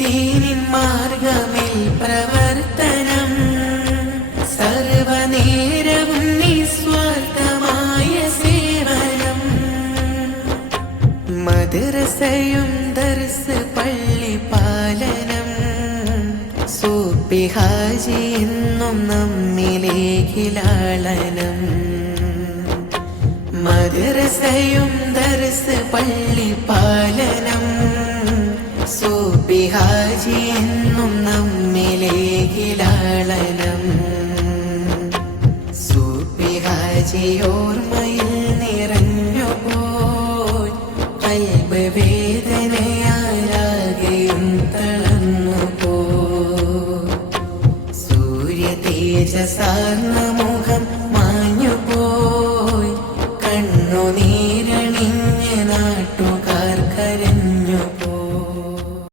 ദീനിൻ മാർഗമിൽ പ്രവർത്തനം സർവനേരവും നിസ്വാർത്ഥമായ സേവനം മദ്രസയും ദർസ് പള്ളി പാലനം സൂപ്പി ഹാജി എന്നും നമ്മിലേക്ക് ലാളനം മദ്രസയും ദർസ് പള്ളി പാലനം സൂപ്പി ഹാജി എന്നും നമ്മിലേക്ക് ലാളനം സൂപ്പി ഹാജി ഓർമ്മയിൽ നിറഞ്ഞുപോയി കൽബ് വേദനയാലാകെയും തളർന്നുപോയി സൂര്യ തേജസാർന്ന